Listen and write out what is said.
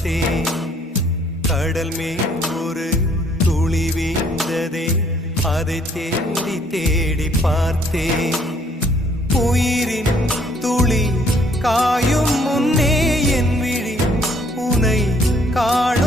பார்த்தேன். கடல் மேல் ஒரு துளி வீழ்ந்ததே, அதை தேடி தேடி பார்த்தேன். உயிரின் துளி காயும் முன்னே என் விழி உனை காண